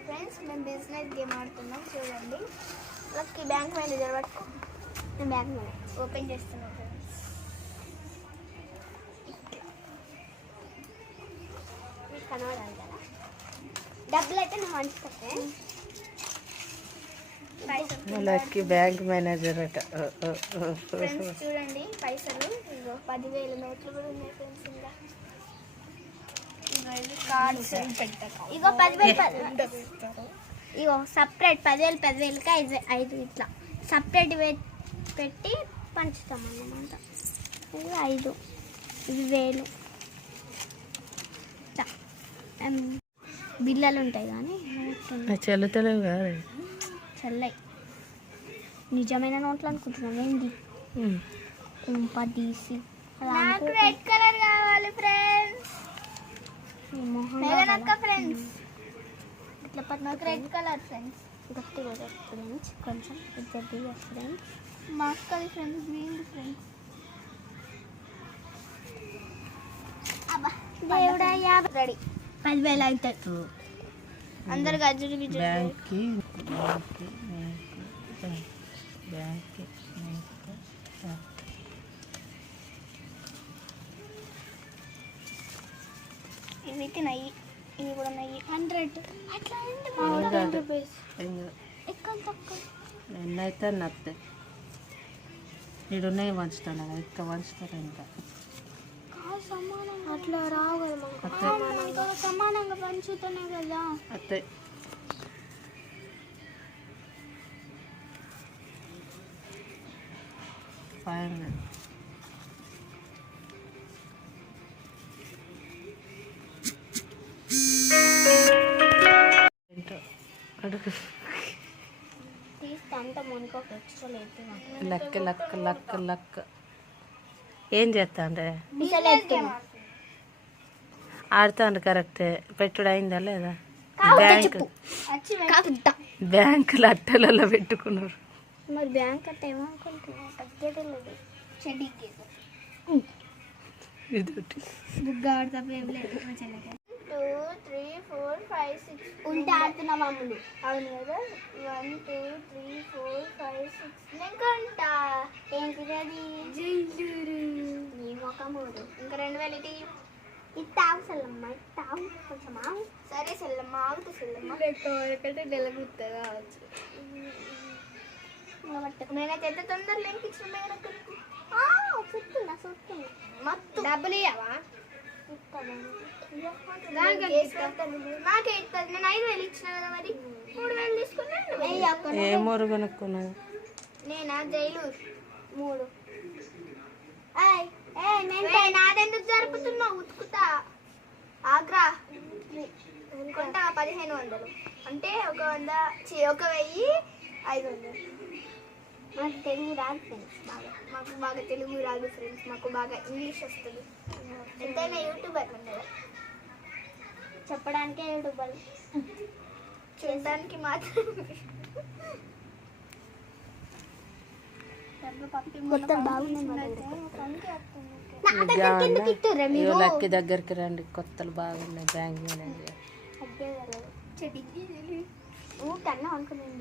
Hi friends, మేము business game ఆడుతున్నాం. చూడండి, లక్కీ బ్యాంక్ మేనేజర్ పట్టుకో. నేను బ్యాంక్ మేనేజర్ ఓపెన్ చేస్తున్నాను ఫ్రెండ్స్. మీకు కనబడాలి కదా, డబ్బులు అయితే నేను పంచుతాను. లక్కీ బ్యాంక్ మేనేజర్ అట. ఫ్రెండ్స్ చూడండి, పైసలు ఇగో 10,000 నోట్లు కూడా ఉన్నాయి ఫ్రెండ్స్. ఇంకా కార్డ్స్ ఇగో 10,000 ఇగో సపరేట్ 10,000కి 5 ఇట్లా సపరేట్ పెట్టి పంచుతాం అన్నమాట. ఇది 5, ఇది 1000. బిల్లలు ఉంటాయి కానీ చెల్లుతలేవు కదా, చల్లయి. నిజమైన నోట్లు అనుకుంటున్నాం ఏంటి? తీసి రెడ్ కలర్ కావాలి ఫ్రెండ్స్. ఫ్రెండ్స్ ఇట్లా నాకు రెడ్ కలర్ ఫ్రెండ్స్. గట్టిగా ఫ్రెండ్స్, కొంచెం ఇద్దరు ఫ్రెండ్స్. మా అక్కది ఫ్రెండ్స్ గ్రీన్ ఫ్రెండ్స్. దేవుడా రెడీ 10,000 అవుతాయి. అందరు గజ్జులు గిజ్జులు. ఇవి నయ్యి, ఇవి కూడా నయ్యి. 100 అట్లా రూపీస్. ఎక్కడ తక్కువ ఎన్నైతే నత్తే ఇడున్నాయి పంచుతాను కదా, ఇక్కడ పంచుతారు. ఇంకా సమానంగా అట్లా రావు కదా, సమానంగా పంచుతానే కదా అత్తే. ఫైన్ లక్క లక్క లక్క లక్క. ఏం చేస్తా అంటే ఆడుతాండు. కరెక్టే, పెట్టుడు అయిందా లేదా? బ్యాంకులు అట్టలలో పెట్టుకున్నారు. మరి బ్యాంక్ అట్ట ఏమనుకుంటున్నా తగ్గేటలేదు. బుగ్గ ఆడతా 2, 3, 4, 5, 6 ఉంటే ఆడుతున్నా మామూలు. అవును కదా. 1, 2, 3, 4, 5, 6 ఇంకంట ఏంటిది అది? నీ మొక్కమూడు. ఇంకా 2,000 ఇటు ఇస్తావు సెల్లమ్మ, ఇస్తావు కొంచెం ఆవు. సరే సెల్లమ్మ, ఆగుతూ సెల్లమ్మ. ఎక్కడంటే నెలగుతుంది కావచ్చు. నేనైతే ఎంత తొందరలో ఏం ఇచ్చిన చెప్తున్నా మొత్తం డబ్బులు ఇవ్వవా? నాకే ఇస్తుంది. నేను 5,000 ఇచ్చిన కదా, మరి 3,000 తీసుకున్నాను. ఏ మూరు కొనుక్కున్నావు? నేనా జైలు 3. నాదెందుకు జరుపుతున్నావు? ఉతుకుతా ఆగ్రా కొంటా 1,500. అంటే 1,500. మాకు తెలుగు రాదు ఫ్రెండ్స్, మాకు బాగా తెలుగు రాదు ఫ్రెండ్స్. మాకు బాగా ఇంగ్లీష్ వస్తుంది. ఎంతైనా యూట్యూబర్ ఉండదు, చెప్పడానికే యూట్యూబర్, చూడడానికి మాత్రం. లక్కీ దగ్గరికి రండి, కొత్తలు బాగున్నాయి. బ్యాంక్ మేనేజర్ కన్నా అనుకున్నాను.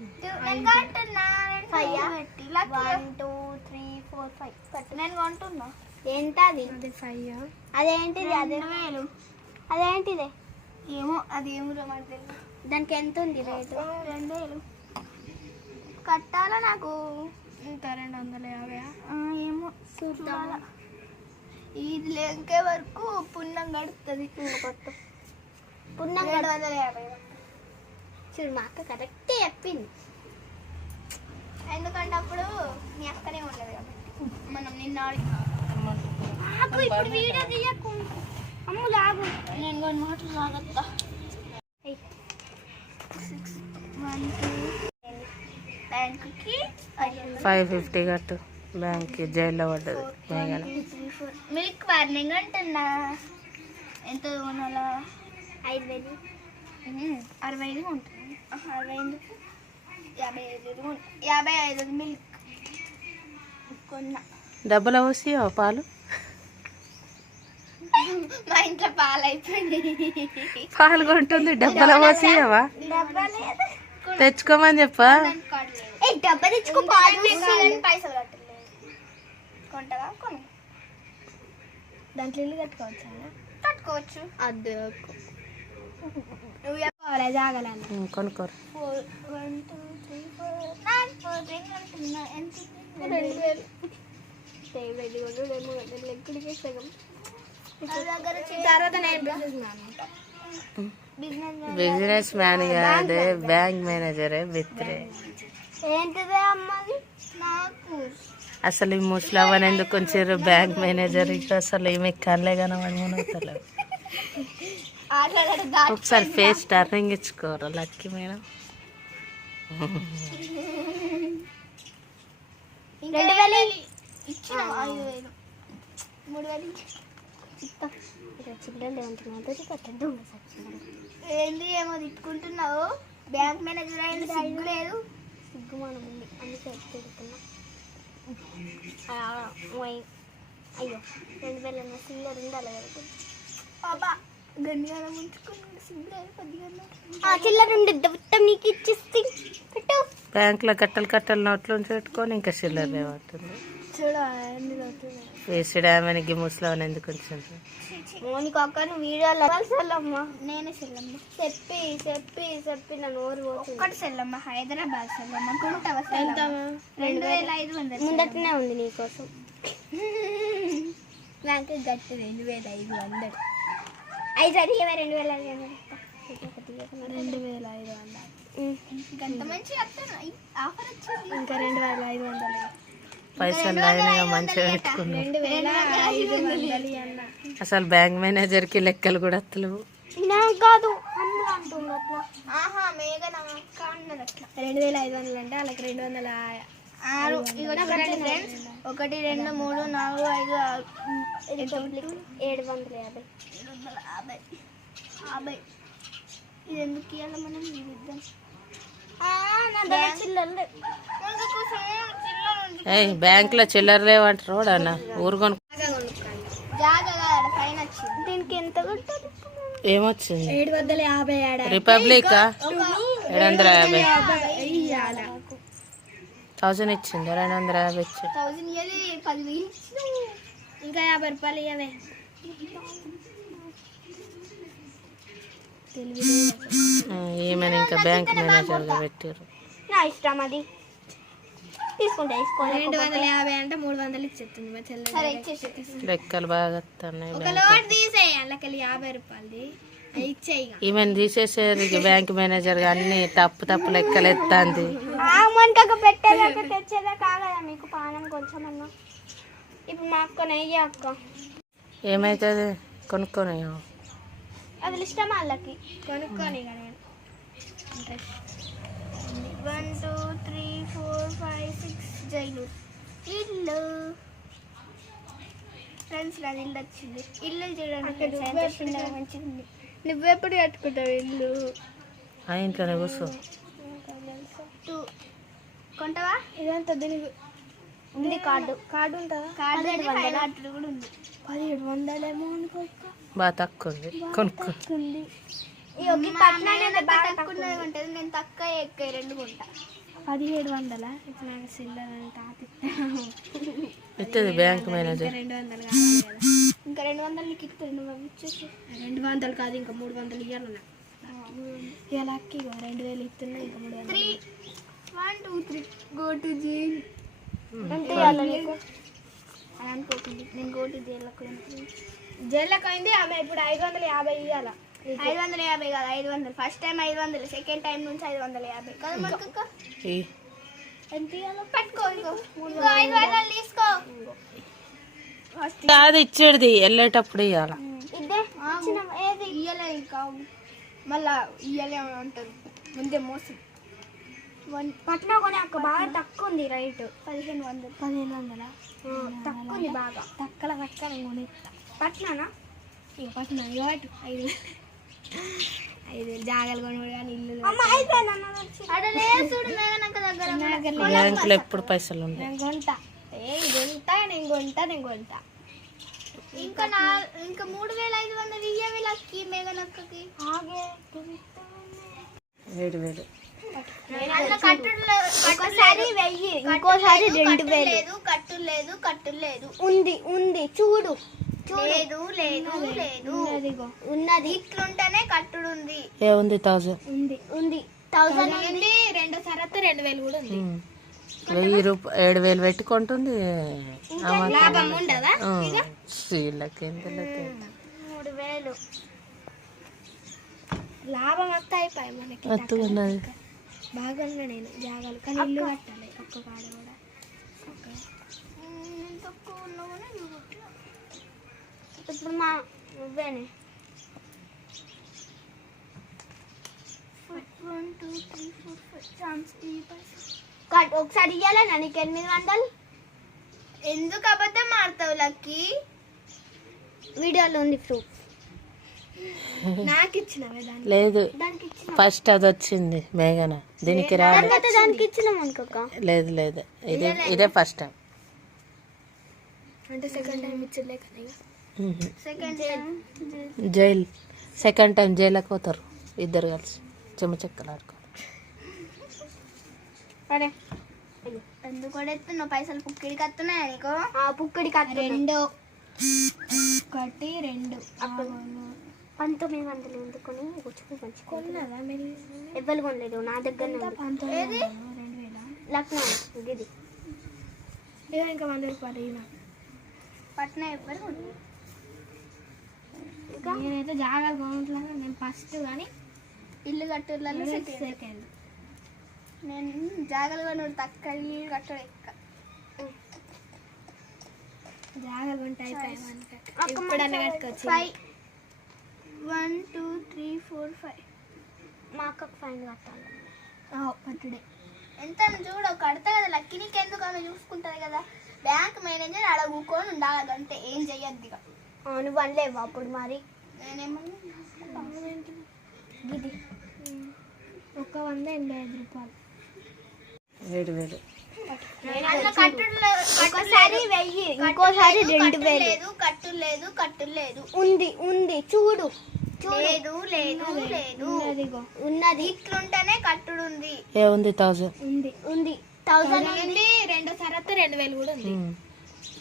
1, 2, 3, 4, 5 నేను కొంటున్నా. ఏంటది? అదేంటిది? అదేంటిది? ఏమో అది ఏమో మాకు తెలియదు. దానికి ఎంత ఉంది రేటు? 2,000 కట్టాలా నాకు. ఇంకా 250 ఏమో చూడాల. ఇది లేకే వరకు పుణ్యం గడుపుతుంది. కొత్త పుణ్యం 750. చూడు, మా అక్క కరెక్టే చెప్పింది. ఎందుకంటే అప్పుడు మీ అక్కనే ఉండదు కాబట్టి మనం నిన్న ఇప్పుడు వీడియో తీయకు. అమ్ము లాగు, నేను కొన్ని మాటలు రాగత్తా. 6, 1, 2 బ్యాంకుకి 550 కట్టు. బ్యాంక్కి జైల్లో పడ్డది. మిల్క్ వార్నింగ్ అంటున్నా. ఎంత కొనాలా? 5,000. 65 ఉంటుంది. 55 మిల్క్ కొన్నా. డబ్బులు పోసి పాలు మా ఇంట్లో పాలు అయిపోయింది. పాల్గొంటుంది. డబ్బాలో పోసియవా? డబ్బా లేదు. తెచ్చుకోమని చెప్పా. డబ్బా తెచ్చుకో, పాలు పైసలు కట్టలేదు. కొంటావా? కొను. దాంట్లో ఇల్లు కట్టుకోవచ్చా? కట్టుకోవచ్చు. అద్దు నువ్వు చెప్పాలి జాగాలని. కొనుక్కోరు. 1 2 3 4 తర్వాత నేను బిజినెస్ మ్యాన్ కాదే, బ్యాంక్ మేనేజరే బిత్రే. ఏంటిదే అమ్మది నాకు అసలు ఈ ముసలవ్వని ఎందుకు కొంచెం బ్యాంక్ మేనేజర్ అసలు ఈమె కళ్ళే కనవని ఒకసారి ఫేస్ టర్నింగ్ ఇచ్చుకోరు లక్కీ మేడం. 2000 ఇచ్చిన 5000 3000 ఏంది ఏమో తిట్టుకుంటున్నావు? బ్యాంక్ మేనేజర్ అయిన సిగ్గు లేదు. సిగ్గు మనం ఉంది అందుకే తిడుతున్నా. అయ్యో 2000 అన్న సిల్లర్ ఉండాలి కదా బాబా. గండిగానే ముంచుకున్నాడు సిగ్గు లేదు కొద్దిగా. చిల్లర ఉండద్దు నీకు ఇచ్చేస్తే పెట్టు. బ్యాంకులో కట్టలు నోట్లు పెట్టుకొని ఇంకా చిల్లర లేవుతుంది. వేసిడామనికి ముసలవని ఎందుకు వచ్చింది? మోనికి అక్క నువ్వు వీడియోలో సెల్లమ్మ, నేనే సెల్లమ్మ. చెప్పి చెప్పి చెప్పి నన్ను ఊరు ఒక్కటి సెల్లమ్మ. హైదరాబాద్ సెల్లమ్మ. కొంటావా? 2500 ముందటనే ఉంది నీకోసం. నాకు గట్టి 2500. 2500 గంట మంచి ఆఫర్ వచ్చింది. ఇంకా 2500 పైసలు అయినా మంచిగా పెట్టుకున్నాం. 2500 అన్న. అసలు బ్యాంక్ మేనేజర్కి లెక్కలు కూడా వస్తలేవు. కాదు అమ్మ అంటుంది అట్లా. ఆహా మేఘ అక్క అన్నది అట్లా. 2500 అంటే వాళ్ళకి 206. 1 2 3 4 5 6 750. ఇది ఎందుకు ఇవ్వాలి మనం? ఇద్దాం. బ్యాంక్ లో చిల్లర లేవంటారు అన్న ఊరుకొని. దీనికి ఎంత కొట్టాలి? ఏమొచ్చింది? 750. రిపబ్లిక్ 750. 1000 ఇచ్చింది. 250 ఇచ్చింది. 10,000 ఇంకా 50 రూపాయలు ఇవ్వవే. ఈమెను ఇంకా బ్యాంక్ మేనేజర్ గా పెట్టారు. నా ఇష్టం అది. తీసుకుంటా 250 అంటే 300 ఇచ్చేస్తుంది. సరే ఇచ్చేసి లెక్కలు బాగా వస్తున్నాయి. ఒక లోడ్ తీసేయి అందులోకి 50 రూపాయలది ఇచ్చేయి. ఈమెను తీసేసేది బ్యాంక్ మేనేజర్ గా అన్ని తప్పు లెక్కలు ఎత్తాంది. మనకు పెట్టేదాకా తెచ్చేదాకా కాగదా మీకు పానం కొంచెం అన్నా. ఇప్పుడు మా అక్క నెయ్యి అక్క ఏమైతుంది? కొనుక్కొని అది ఇష్టం వాళ్ళకి కొనుక్కొని. 1 2 3 4 5 6 జైలు ఇల్లు. ఫ్రెండ్స్ నాది ఇల్లు వచ్చింది. ఇల్లు చూడండి మంచిగా ఉంది. నువ్వెప్పుడు కట్టుకుంటావు ఇల్లు? ఆ ఇంట్లోనే కూర్చో. కొంటావా? ఇదంతా దీనికి ఉంది. కార్డు ఉంటుందా? కార్డు కూడా ఉంది. 1700 ఏమో అనుకోక బాగా తక్కువ ఉంది. కొనుక్కో. నేను తక్కువ ఎక్కువ 2 కొంటా. 1700 ఇప్పుడు నాకు సిల్లర్ ఇస్తుంది బ్యాంక్ మేనేజర్. 200 కావాలి కదా. ఇంకా 200 నీకు ఇస్తుంది. నువ్వు ఇచ్చేసి 200 కాదు ఇంకా 300 ఇవ్వాలి. ఇలా 2000 ఇస్తున్నా. ఇంకా 300. 1 2 3 గో టు జైల్ అంటే నీకు అని అనుకోకుండా. నేను గో టు జైల్లోకి అయింది ఆమె. ఇప్పుడు 550 ఇవ్వాలా? 550 కాదు 500. ఫస్ట్ టైం 500, సెకండ్ టైం నుంచి 550 కదా. మనకు ఎంత ఇవ్వాలో పెట్టుకో. 500 తీసుకో. కాదు ఇచ్చేది వెళ్ళేటప్పుడు ఇవ్వాల. ఇదే ఏది ఇయ్యలే ఇంకా మళ్ళా ఇయ్యలే అంటారు ముందే మోసం. పట్నా కొని అక్క బాగా తక్కువ ఉంది రైట్. 1500. 1500 తక్కువ ఉంది బాగా. తక్కువ కొని పట్నానా? ఇక పట్నా ఇవ్వటు 5,000 జాగాలు కొనుగోడు కానీ ఇల్లు బ్యాంకులో ఎప్పుడు పైసలు ఉంటాయి. నేను కొంటా. నేను కొంటా. ఇంకా 3500 ఇయ్యవి లక్కీ మేఘనక్కకి. ఆగే 7,000. ఒకసారి 1000, ఇంకోసారి 2000. లేదు కట్టు లేదు కట్టు లేదు. ఉంది చూడు. లేదు లేదు లేదు ఉన్నది. ఇట్లుంటేనే కట్టుడు ఉంది. ఏముంది 1000. ఉంది 1000 ఉంది. రెండో సరత్తు 2000 కూడా ఉంది. 1000 రూపాయలు 7,000 పెట్టుకుంటుంది. లాభం ఉండదా? వీళ్ళకి ఎంత 3000 లాభం వస్తా అయిపోయి మనకి. ఉన్నది బాగున్నా నేను జాగాలు కానీ ఇల్లు కట్టాలి ఒక్క కాడ కూడా. ఇప్పుడు మా నువ్వేనే 1 2 3 4 5 ఛాన్స్ కట్ ఒకసారి ఇయ్యాలా నీకు 800. ఎందుకు అబద్ధం ఆడతావు లక్కీ? వీడియోలో ఉంది ప్రూఫ్. నాకు ఇచ్చినవే దాన్ని. లేదు దానికి ఇచ్చిన ఫస్ట్ అది వచ్చింది మేఘన, దీనికి దానికి ఇచ్చినాం అనుకోక. లేదు లేదు ఇదే ఫస్ట్ టైం. అంటే సెకండ్ టైం ఇచ్చలే కదా. Second time jail, second time జైలుకి పోతారు ఇద్దరు కలిసి చెమ్మచెక్కలు ఆడుకో. అరే ఎందుకు కొడెత్తున్నావు? పైసలు పుక్కిడికి వస్తున్నాయా నీకు? పుక్కిడికి 2 1 2 1900 ఎందుకొని కొన్నదా? మీరు ఎవ్వరు కొనలేదు నా దగ్గర. లక్నో ఇది ఇంకా 100 రూపాయలు పట్న ఎవ్వరు కొనలేదు. నేనైతే జాగ్రత్త కొనుంటున్నాను. నేను ఫస్ట్ కానీ ఇల్లు కట్టుర్లలో సెకండ్. నేను జాగ్రత్త కొనుడు తక్కువ, ఇల్లు కట్టడు ఎక్క. జాగ్రత్త కొంటే అయిపోయాయి. 1 2 3 4 5 మా అక్కకు ఫైన్ కట్టాలి. కట్టుడే ఎంత చూడు కడతా కదా లక్కీ. నీకు ఎందుకు ఆమె చూసుకుంటుంది కదా. బ్యాంక్ మేనేజర్ అలా కూకొని ఉండాలి అంటే ఏం చెయ్యద్ది. నువ్వు అనలేవు అప్పుడు మరి. నేనేమన్నా ఇది ఒక 185 రూపాయలు. 7,000. ఒకసారి 1000, ఇంకోసారి 2000. లేదు కట్టు లేదు కట్టు లేదు. ఉంది చూడు. లేదు లేదు లేదు ఉన్నది. ఇట్లుంటేనే కట్టుడు ఉంది. ఏముంది 1000. ఉంది 1000 ఉంది. రెండో సరత్తు 2000 కూడా ఉంది.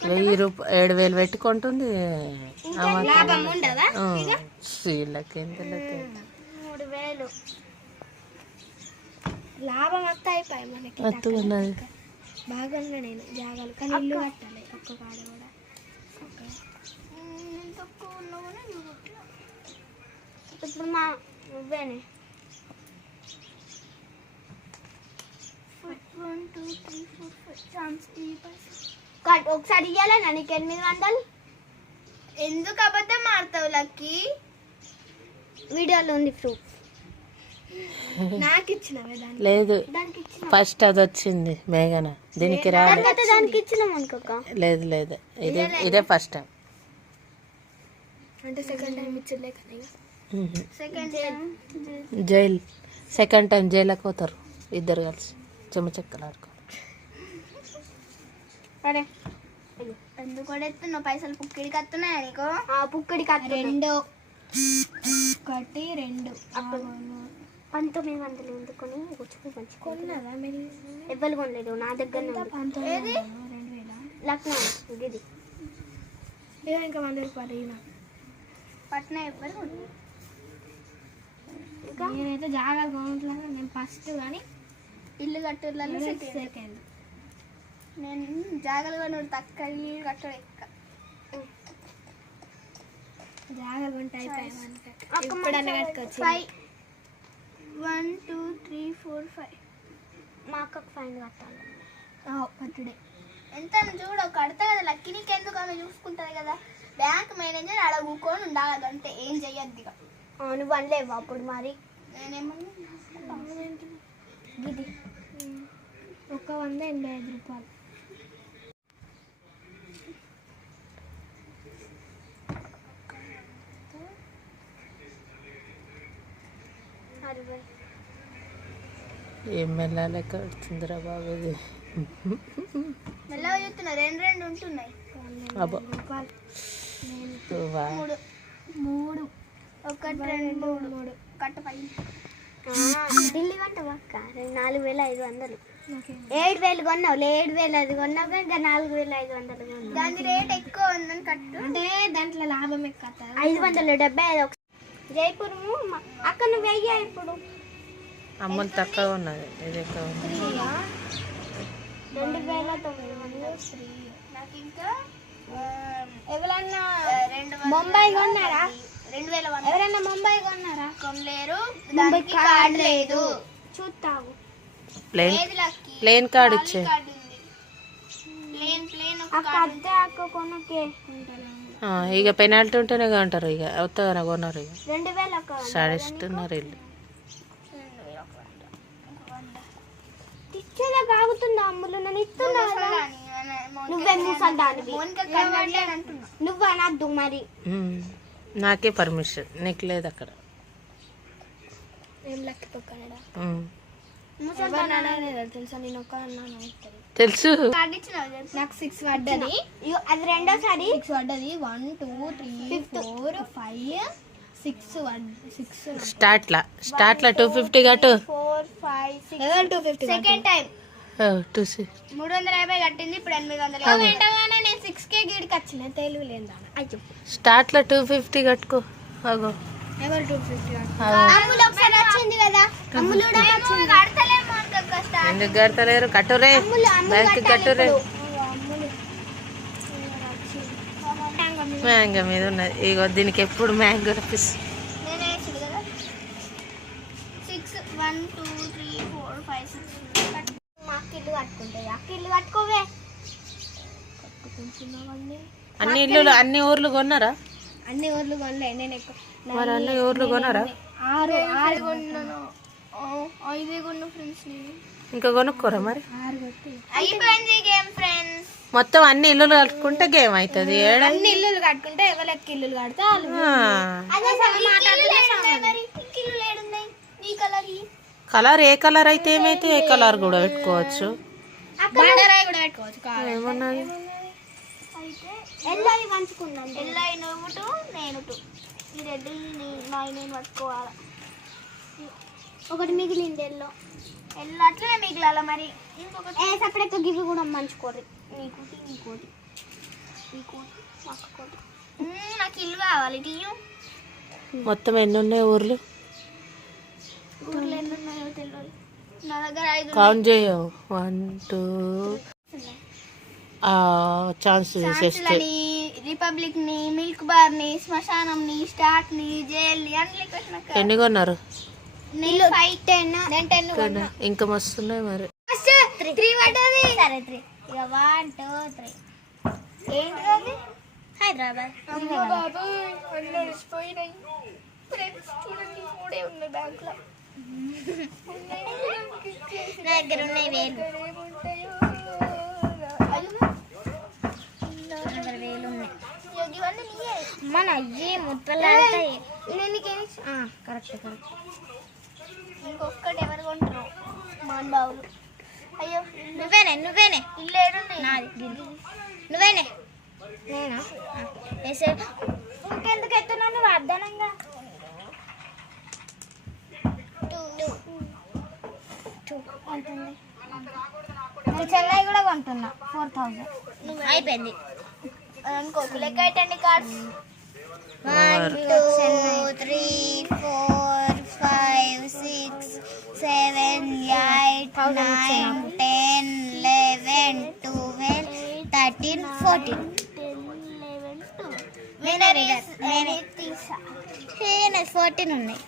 1000 రూపాయలు 7,000 పెట్టుకుంటుంది. లాభం ఉండదా? వీళ్ళకి ఎంత 3000 లాభం వస్తా అయిపోయి మనకి. ఉన్నది బాగున్నా నేను జాగాలు కానీ ఇల్లు కట్టాలి ఒక్క కాడ కూడా. ఇప్పుడు మా నువ్వేనే 1 2 3 4 5 ఛాన్స్ కట్ ఒకసారి ఇయ్యాలా నీకు 800. ఎందుకు అబద్ధం ఆడతావు లక్కీ? వీడియోలో ఉంది ప్రూఫ్. నాకు ఇచ్చినవే దాన్ని. లేదు దానికి ఇచ్చిన ఫస్ట్ అది వచ్చింది మేఘన, దీనికి దానికి ఇచ్చినాం అనుకోక. లేదు లేదు ఇదే ఫస్ట్ టైం. అంటే సెకండ్ టైం ఇచ్చలే కదా. Second time jail, second time జైలుకి పోతారు ఇద్దరు కలిసి చెమ్మచెక్కలు ఆడుకో. అరే ఎందుకు కొడెత్తున్నావు? పైసలు పుక్కిడికి వస్తున్నాయా నీకు? పుక్కిడికి 2 1 2 1900 ఎందుకొని కొన్నదా? మీరు ఎవ్వరు కొనలేదు నా దగ్గర. లక్నో ఇది ఇంకా 100 రూపాయలు పట్న ఎవ్వరు కొనలేదు. నేనైతే జాగ్రత్త కొనుంటున్నాను. నేను ఫస్ట్ కానీ ఇల్లు కట్టుర్లలో సెకండ్. నేను జాగ్రత్త కొనుడు తక్కువ, ఇల్లు కట్టడు ఎక్క. జాగ్రత్త కొంటే అయిపోయాయి మనకి. 1 2 3 4 5 మా అక్కకు ఫైన్ కట్టాలి. కట్టుడే ఎంత చూడు కడతా కదా లక్కీ. నీకు ఎందుకు ఆమె చూసుకుంటుంది కదా. బ్యాంక్ మేనేజర్ అలా కూకొని ఉండాలి అంటే ఏం చెయ్యద్ది. నువ్వు అనలేవు అప్పుడు మరి. నేనేమన్నా ఇది ఒక 185 రూపాయలు. ఏం మెల్లాలి కడుతుందిరా బాబు. ఇది మెల్లగా చెప్తున్నా 2 ఉంటున్నాయి. అబ్బా టూవా? 3 1 2 3 కట్ట పై ఢిల్లీ కొంటావా అక్క 4500 7,000 కొన్నావు 7,000 అది కొన్నావు ఇంకా 4,500 దాని రేట్ ఎక్కువ ఉందని కట్టు అంటే దాంట్లో లాభం ఎక్కువ 575 జైపూర్ అక్క నువ్వు వెయ్యా ఇప్పుడు అమూల్ తక్కువ ఉన్నది, ఇది ఎక్కువ ఉంది. 2,900 నాకు ఇంకా ఎవరన్నా ముంబై కొన్నారా 2,000 ఎవరన్నా ముంబై కొన్నారా కొనలేరు దానికి కార్డ్ లేదు చూస్తావు ప్లేన్ కార్డ్ ఇచ్చే ఇక పెనాల్టీ ఉంటేనే అంటారు, ఇక అవుతా కొన్నారు, ఇక 2,000 సాడిస్తున్నారు వీళ్ళు. ఆగుతుందా అమ్ములు నన్ను ఇస్తున్నా నువ్వే మూసందానివి నువ్వు అనద్దు మరి నాకే పర్మిషన్, నీకు లేదు అక్కడ. ఏం లెక్కతో కన్నడ తెలుసా నేను ఒక్క తెలుసు. నాకు 6 పడ్డది, అది రెండోసారి 6 పడ్డది. 1 2 3 4 5 6 స్టార్ట్లా 250 కట్టు. 4 5 6 250 సెకండ్ టైం 350 కట్టింది, ఇప్పుడు 800. వెంటనే నేను 6K గీడికి వచ్చిన తెలివి లేదా అయ్యో స్టార్ట్లో 250 కట్టుకో. అగో ఎవరు 250 అమ్ములు ఒకసారి వచ్చింది కదా అమ్ములు కడతలేమో ఎందుకు కడతలేరు? కట్టురే, బ్యాంక్ కట్టురే. మ్యాంగో మీద ఉన్నది, ఇగో దీనికి ఎప్పుడు మ్యాంగో రప్పిస్తుంది. నేను వేసింది కదా 6 1 2 3 4 5 6 మాకు ఇల్లు కట్టుకుంటాయి అక్క ఇల్లు కట్టుకోవే కట్టుకుంటున్నావన్నీ. అన్ని ఊర్లు కొన్నారా? అన్ని ఊర్లు కొనలే నేను ఎక్కువ మరి అన్ని ఊర్లు కొన్నారా? 6 కొన్నాను 5 కొన్నా ఫ్రెండ్స్ నేను ఇంకా కొనుక్కోరా మరి? 6 కొట్టి అయిపోయింది గేమ్ ఫ్రెండ్స్. మొత్తం అన్ని ఇల్లులు కట్టుకుంటే గేమ్ అవుతుంది. అన్ని ఇల్లులు కట్టుకుంటే ఎవరికి ఇల్లులు కడితే కలర్ ఏ కలర్ అయితే ఏమైతే ఏ కలర్ కూడా పెట్టుకోవచ్చు. ఏమన్నది? ఎల్లాయి పంచుకుందాం. ఎల్లాయి నువ్వు 2 నేను 2 ఈ రెడ్ నేను పట్టుకోవాలి. ఒకటి మిగిలింది ఎల్లో అట్లనే మిగిలాల మరి. ఇంకొకటి సపరేట్ గివి కూడా మంచుకోరు. నీకోటి నాకు ఇల్లు కావాలి. టీయు మొత్తం ఎన్ని ఉన్నాయి ఊర్లు? ఊర్లు ఎన్ని ఉన్నాయో తెలియదు. నా దగ్గర 5 కౌంట్ చేయవు. 1 2 ఛాన్స్ చేసేస్తే రిపబ్లిక్ ని, మిల్క్ బార్ ని, శ్మశానం ని, స్టార్ట్ ని, జైల్ ని అన్ని ఎన్ని కొన్నారు? 10 ఇంకా మస్తున్నాయి మరి. 3 పడ్డది. సరే 3 ఇక 1 2 3 ఏంటి హైదరాబాద్. నా దగ్గర ఉన్నాయి 1000 ఉన్నాయి. మన అయ్యి ముత్తలాడతాయి. కరెక్ట్ ఇంకొక్కటి ఎవరు కొంటారు? మానబావులు. అయ్యో నువ్వేనే ఇల్లు నాది నువ్వేనే నేనా ఇంకెందుకు ఎత్తున్నావు నువ్వు అర్ధనంగా? 2 ఉంటుంది. చెన్నై కూడా కొంటున్నా 4000 అయిపోయింది. ఇంకొక లెక్క పెట్టండి కార్డ్స్. 1 2 3 4 5 6 7 8 9 10 11 12 13 14 14 ఉన్నాయి.